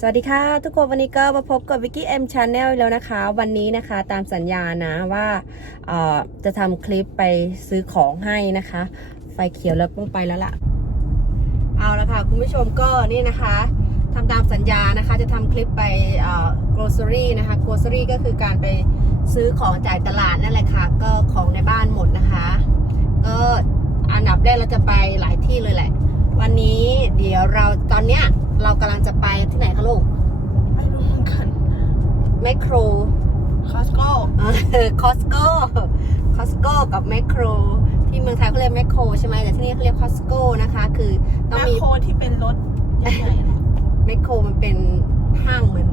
สวัสดีค่ะ ทุกคนวันนี้ก็มาพบกับวิกกี้เอ็มชาแนลแล้วนะคะ วันนี้นะคะตามสัญญานะว่าจะทำคลิปไปซื้อของให้นะคะ ไฟเขียวแล้วต้องไปแล้วล่ะ เอาละค่ะ คุณผู้ชมก็นี่นะคะทำตามสัญญานะคะ จะทำคลิปไปเอ่อ grocery นะคะ grocery ก็คือการไปซื้อของจ่ายตลาดนั่นแหละค่ะ ก็ของในบ้านหมดนะคะ ก็อันดับแรกเราจะไปหลายที่เลยแหละ วันนี้เดี๋ยวเราตอนเนี้ยเรากำลังจะไปที่ไหนคะลูก ไม่รู้เหมือนกันแมคโครคอสโก้คอสโก้คอสโก้กับแมคโครที่เมืองไทยเขาเรียกแมคโครใช่ไหมแต่ที่นี่เขาเรียกคอสโก้นะคะ คือต้องแมคมีโครที่เป็นรถใหญ่ๆนะแมคโครมันเป็นห้างเหมือน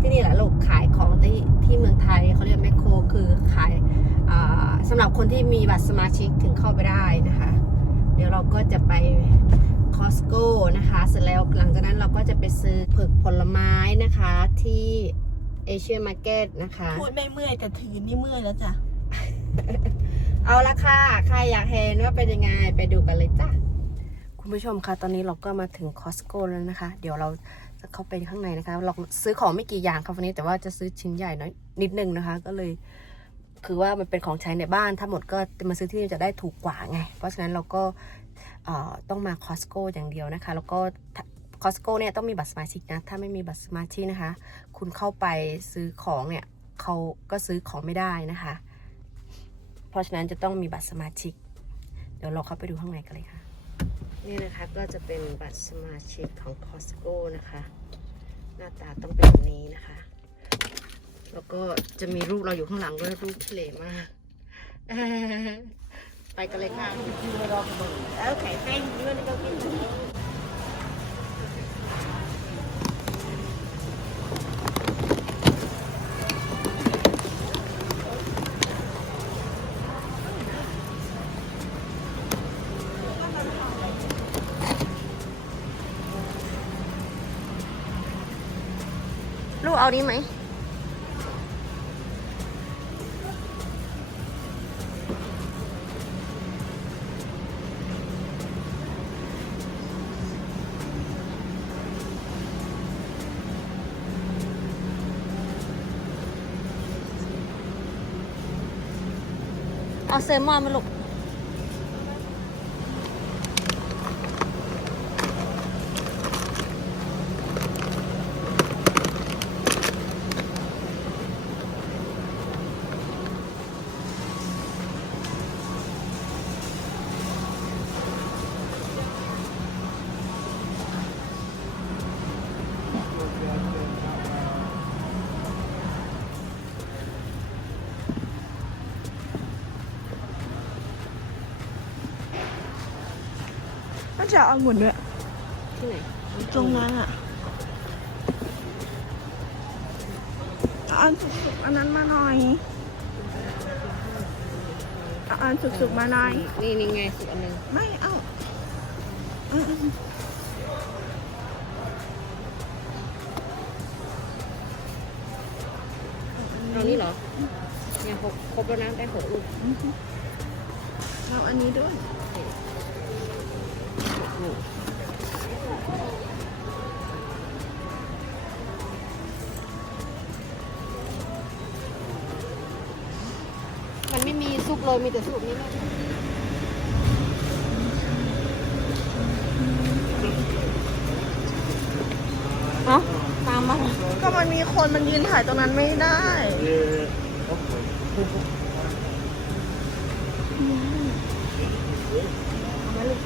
ที่นี่แหละลูกขายของที่ที่เมืองไทยเขาเรียกแมคโครคือขายอ่าสำหรับคนที่มีบัตรสมาชิกถึงเข้าไปได้นะคะ เดี๋ยวเราก็จะไปค อสโก้นะคะ เสร็จแล้วหลังจากนั้นเราก็จะไปซื้อผึกผลไม้นะคะที่เอเชียมาร์เก็ตนะคะ พูดไม่เมื่อยแต่ถือนี่เมื่อยแล้วจ้ะ เอาละค่ะ ใครอยากเห็นว่าเป็นยังไงไปดูกันเลยจ้ะ คุณผู้ชมคะตอนนี้เราก็มาถึงคอสโก้แล้วนะคะ เดี๋ยวเราจะเข้าไปข้างในนะคะ เราซื้อของไม่กี่อย่างครับวันนี้แต่ว่าจะซื้อชิ้นใหญ่น้อยนิดนึงนะคะ ก็เลย คือว่ามันเป็นของใช้ในบ้าน ถ้าหมดก็จะมาซื้อที่นี่จะได้ถูกกว่าไง เพราะฉะนั้นเราก็เอ่อ ต้องมาคอสโก้อย่างเดียวนะคะ แล้วก็คอสโก้เนี่ยต้องมีบัตรสมาชิกนะ ถ้าไม่มีบัตรสมาชิกนะคะ คุณเข้าไปซื้อของเนี่ยเขาก็ซื้อของไม่ได้นะคะ เพราะฉะนั้นจะต้องมีบัตรสมาชิก เดี๋ยวเราเข้าไปดูข้างในกันเลยค่ะ นี่นะคะก็จะเป็นบัตรสมาชิกของ Costco นะคะ หน้าตาต้องเป็นแบบนี้นะคะ แล้วก็จะมีรูปเราอยู่ข้างหลังด้วยรูปที่เลมาก ไปกันเลยค่ะโอเค thank you นี่ก็กินลูกเอานี้ไหม เอาเซลมอนมาลูก จะเอาหมดด้วยที่ไหนตรงนั้นอะเอาอันสุกๆอันนั้นมาหน่อยเอาอันสุกๆมาหน่อย นี่นี่ไงสุกอันหนึงไม่เอาเอาเอาเอานี่เหรอเนี่ยหกครบแล้วนะได้หกลูก เอาอันนี้ด้วย มันไม่มีซุปเลย มีแต่ซุปนี้นะเอ้าตามมาก็มันมีคนมันยืนถ่ายตรงนั้นไม่ได้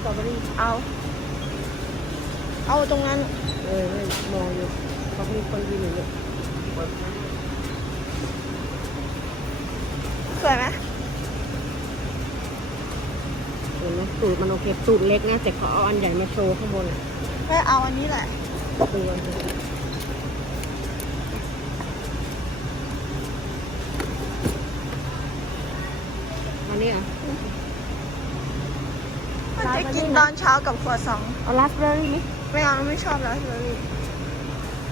เอาไหมลูกสตรอ เบอรี่เอาเอาตรงนั้น เออไม่มองอยู่เขามีคนยืนอยู่เนี่ยสวยไหมเห็นไหมสูตรมันโอเคสูตรเล็กนะแต่เขาเอาอันใหญ่มาโชว์ข้างบนอะแม่เอาอันนี้แหละดูอันนี้อันนี้เหรอมันจะกินตอนเช้ากับครัวซองเอาราสเบอร์รี่ไหม ไม่เอาไม่ชอบแล้วเลย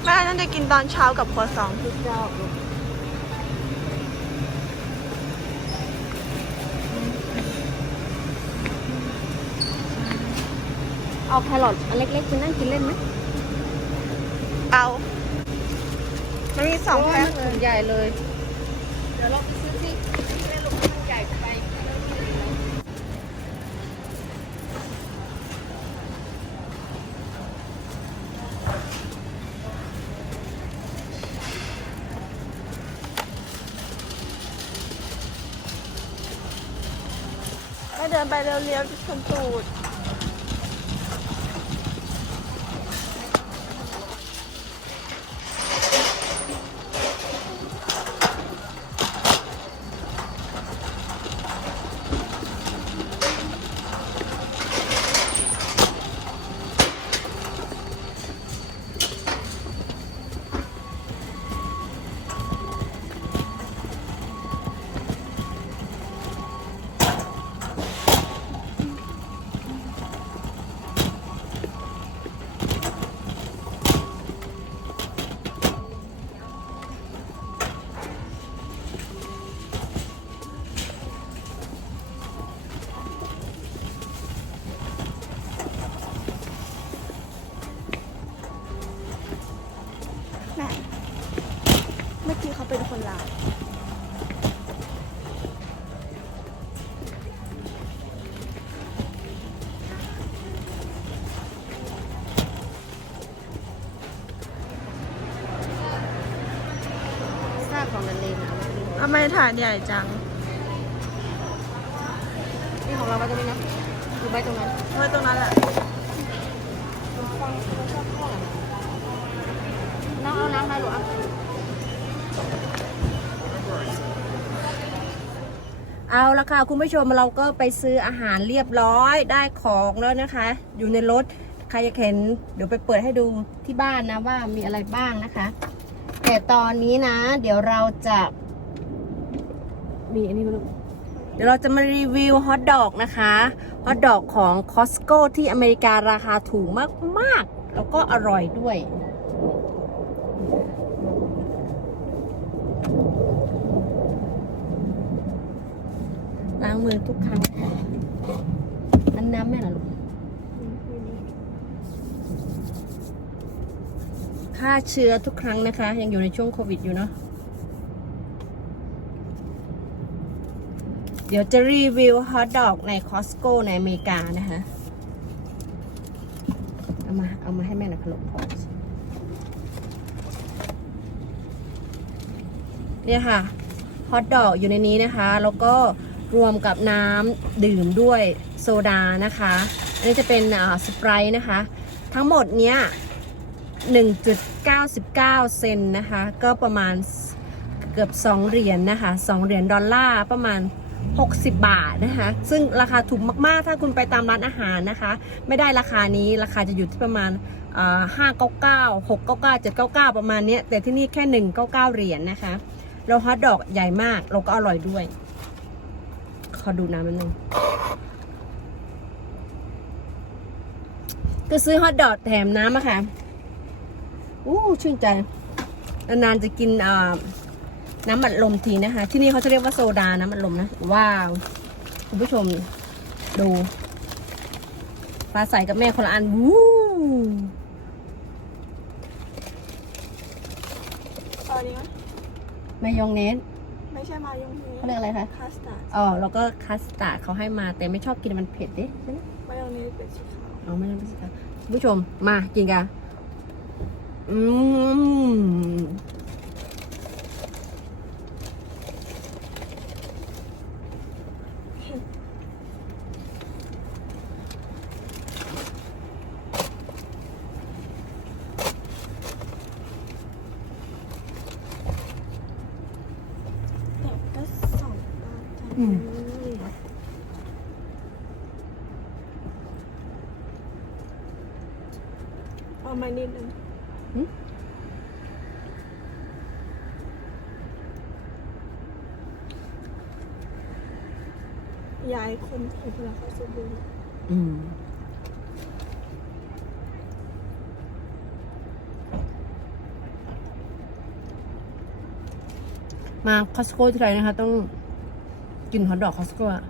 แม่นั่นจะกินตอนเช้ากับครัวซองพี่เจ้าลูกเอาแครอทอันเล็กๆคุณนั่งกินเล่นไหมเอาเมันมีสองแพ็คเลถุยงใหญ่เลย เดี๋ยวเรา ดินไปเร็วๆจะชนตูด ไมถาดใหญ่จังนี่ของเราไว้ตรงนี้นะคือไว้ตรงนั้นไว้ตรงนั้นแหละน้องเอาน้ำได้หรืออะเอาละค่ะคุณผู้ชมเราก็ไปซื้ออาหารเรียบร้อยได้ของแล้วนะคะ อยู่ในรถใครอยากเห็นเดี๋ยวไปเปิดให้ดูที่บ้านนะว่ามีอะไรบ้างนะคะ แต่ตอนนี้นะ เดี๋ยวเราจะ มีอันนี้มาลูกเดี๋ยวเราจะมารีวิวฮอทดอกนะคะฮอทดอกของ Costco ที่อเมริการาคาถูกมากๆ แล้วก็อร่อยด้วย ล้างมือทุกครั้งอันน้ำแม่เหรอลูกฆ่าเชื้อทุกครั้งนะคะ ยังอยู่ในช่วงโควิดอยู่เนาะ เดี๋ยวจะรีวิวฮอทดอกใน Costco ในอเมริกานะคะ เอามา เอามาให้แม่หน่อยขนมพอเนี่ยค่ะฮอทดอกอยู่ในนี้นะคะ แล้วก็รวมกับน้ำดื่มด้วยโซดานะคะ อันนี้จะเป็นสปรายนะคะ ทั้งหมดเนี้ย1.99 เซนนะคะ ก็ประมาณเกือบ 2 เหรียญนนะคะ 2 เหรียญดอลลาร์ประมาณ 60 บาทนะคะ ซึ่งราคาถูกมากๆ ถ้าคุณไปตามร้านอาหารนะคะ ไม่ได้ราคานี้ราคาจะอยู่ที่ประมาณห้าเก้าเก้าหกเก้าเก้าเจ็ดเก้าเก้าประมาณเนี้ยแต่ที่นี่แค่หนึ่งเก้าเก้าเหรียญนะคะแล้วฮอทดอกใหญ่มากแล้วก็อร่อยด้วย ขอดูน้ำมันหนึ่งก็ซื้อฮอทดอกแถมน้ำอะค่ะอู้ชื่นใจนานๆจะกินอ่า น้ำบัดลมทีนะคะ ที่นี่เขาจะเรียกว่าโซดาน้ำบัดลมนะ ว้าว คุณผู้ชมดูปลาใส่กับแม่คนละอันวู้เอาอันนี้ไหมมายองเนสไม่ใช่มายงนี้เขาเรียกอะไรคะคัสตาร์ดอ๋อแล้วก็คัสตาร์ดเขาให้มาแต่ไม่ชอบกินมันเผ็ดดิใช่ไหมมายองนี้เป็นสีขาวเอาไม่ต้องไปสิคะคุณผู้ชมมากินกันอืม แต่ก็สองบาทจัง อืม เอามานิดนึงหึยายคนคนเวลาเขาสูบบุหรี่อืมมาคอสโก้ที่ไรนะคะ ต้อง กินฮอทดอกคอสโก้อะ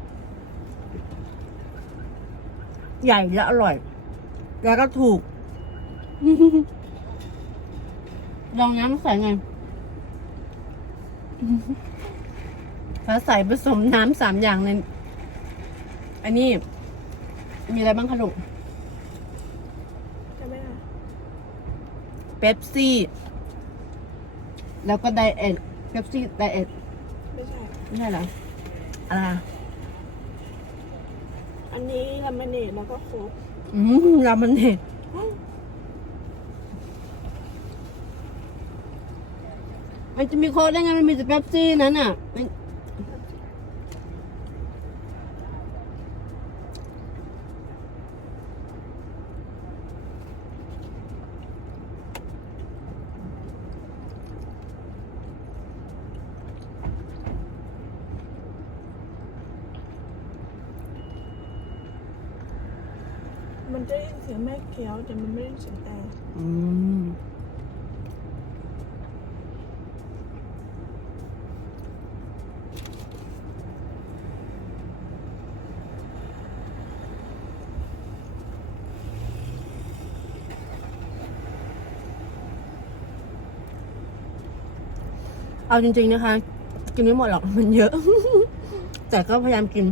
ใหญ่และอร่อย แล้วก็ถูก ลองน้ำใส่ไงฟ้าใสผสมน้ำสามอย่างในอันนี้ มีอะไรบ้างคะลูกจะไม่ได้เป๊ปซี่ แล้วก็ไดเอทเป๊ปซี่ไดเอทไม่ใช่ ไม่ใช่เหรอ อะไรอะอันนี้ลามเนตแล้วก็โค้กอืมรามันเนตมันจะมีโค้ดได้ไงมันมีแต่เป๊ปซี่นั้นอะ จะได้ยินเสียงแม่เคี้ยวแต่มันไม่ได้ยินเสียงแอร์อืมเอาจริง ๆ นะคะ กินไม่หมดหรอกมันเยอะ แต่ก็พยายามกิน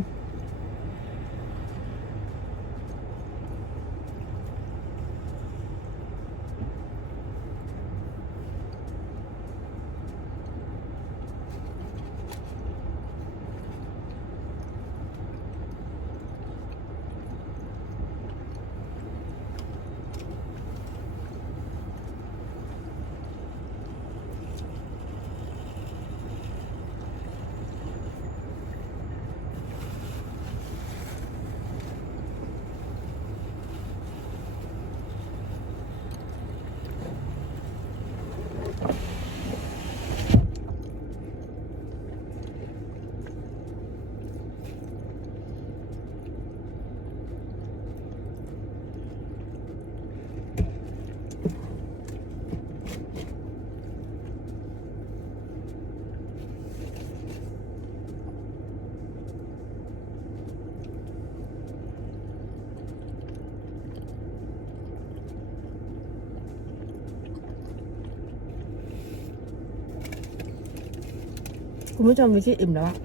คุณผู้ชมวิคิดอิ่มแล้วอะ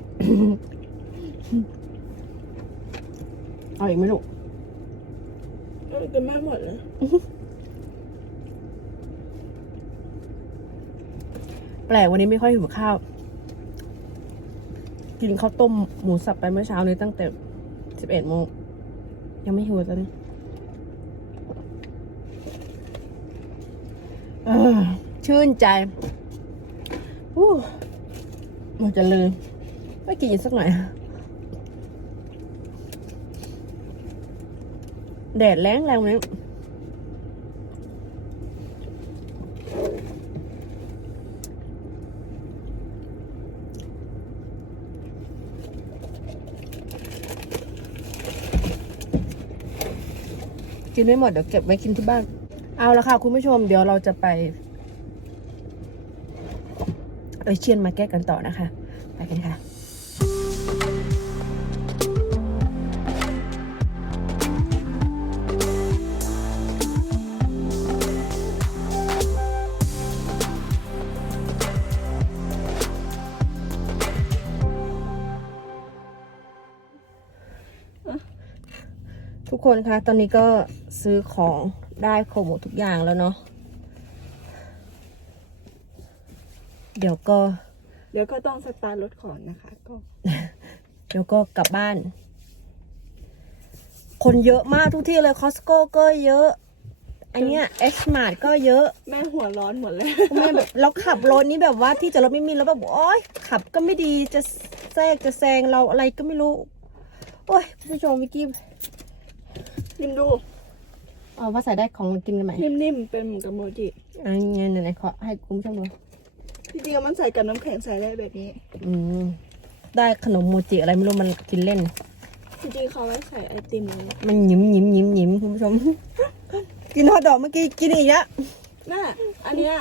เอาอีกไหมลูกเออกินไม่หมดเลยแปลกวันนี้ไม่ค่อยหิวข้าว กินข้าวต้มหมูสับไปเมื่อเช้านี้ตั้งแต่สิบเอ็ดโมงยังไม่หิวตอนนี้เออชื่นใจอู้ หมดจะลืมไม่กินอีกสักหน่อย แดดแรงแรงวันนี้กินไม่หมดเดี๋ยวเก็บไว้กินที่บ้าน เอาละค่ะคุณผู้ชมเดี๋ยวเราจะไป เอเชียนมาร์เก็ตกันต่อนะคะ ไปกันค่ะทุกคนคะ ตอนนี้ก็ซื้อของได้ครบหมดทุกอย่างแล้วเนาะ เดี๋ยวก็ เดี๋ยวก็ต้องสตาร์ทรถก่อนนะคะ ก็ เดี๋ยวก็กลับบ้าน คนเยอะมากทุกที่เลยคอสโก้ก็เยอะ อันเนี้ยเอ็กซ์มาร์ก็เยอะ แม่หัวร้อนหมดเลยแม่แบบเราขับรถนี้แบบว่าที่จอดรถไม่มีแล้วแบบโอ๊ยขับก็ไม่ดีจะแทรกจะแซงเราอะไรก็ไม่รู้ โอ้ยคุณผู้ชมวิกกี้นิ่มดูเอาว่าใส่ได้ของกินกันไหมนิ่มๆเป็นเหมือนกับโมจิอันนี้ไหนๆขอให้คุณผู้ชมดู จริงๆมันใส่กับน้ำแข็งใส่ได้แบบนี้อืมได้ขนมโมจิอะไรไม่รู้มันกินเล่นจริงๆเขาไว้ใส่ไอติมเลยมันหยิ้มหยิ้มหยิ้มหยิ้มคุณผู้ชม กินฮอทดอกเมื่อกี้กินอีกแล้วน่ะอันเนี้ย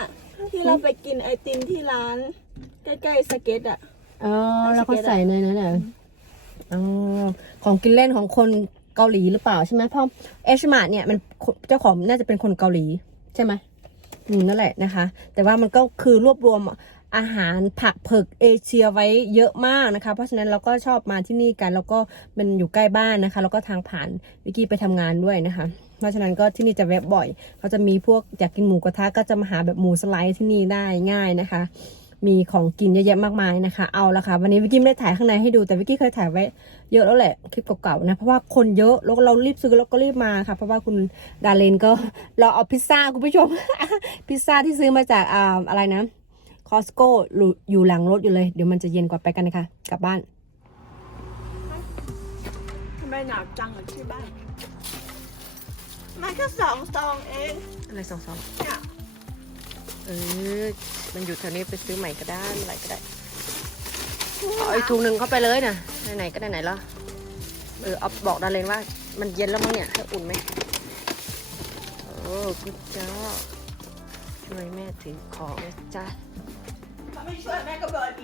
ที่เราไปกินไอติมที่ร้านใกล้ๆสเก็ตอะอ๋อแล้วก็ใส่ในนั้นน่ะอ๋อของกินเล่นของคนเกาหลีหรือเปล่าใช่ไหมเพราะเอชมาเนี่ยมันเจ้าของน่าจะเป็นคนเกาหลีใช่ไหมอืม นั่นแหละนะคะ แต่ว่ามันก็คือรวบรวมอาหารผักเผือกเอเชียไว้เยอะมากนะคะ เพราะฉะนั้นเราก็ชอบมาที่นี่กัน แล้วก็มันอยู่ใกล้บ้านนะคะ แล้วก็ทางผ่านวิกกี้ไปทำงานด้วยนะคะ เพราะฉะนั้นก็ที่นี่จะแวะบ่อยเขาจะมีพวกอยากกินหมูกระทะก็จะมาหาแบบหมูสไลด์ที่นี่ได้ง่ายนะคะ มีของกินเยอะแยะมากมายนะคะ เอาละค่ะ วันนี้วิกกี้ไม่ได้ถ่ายข้างในให้ดูแต่วิกกี้เคยถ่ายไว้เยอะแล้วแหละคลิปเก่าๆนะเพราะว่าคนเยอะแล้วเรารีบซื้อแล้วก็รีบมาค่ะ เพราะว่าคุณดาเลนก็รอเอาพิซซ่าคุณผู้ชม พิซซ่าที่ซื้อมาจากอ่าอะไรนะคอสโก้อยู่หลังรถอยู่เลย เดี๋ยวมันจะเย็นกว่าไปกันนะคะกลับบ้านทำไมหนาวจังอะที่บ้านมันแค่สองซองเองอะไรสองสองเนี่ย เออ มันอยู่แถวนี้ไปซื้อใหม่ก็ได้เมื่อไหร่ก็ได้เอาอีกถุงหนึ่งเข้าไปเลยนะไหนๆก็ไหนๆแล้วเออเอาบอกดาเลนว่า มันเย็นแล้วมั้งเนี่ยให้อุ่นไหมโอ้กุดจ้าช่วยแม่ถือของนะจ้าถ้าไม่ช่วยแม่ก็เบิร์ด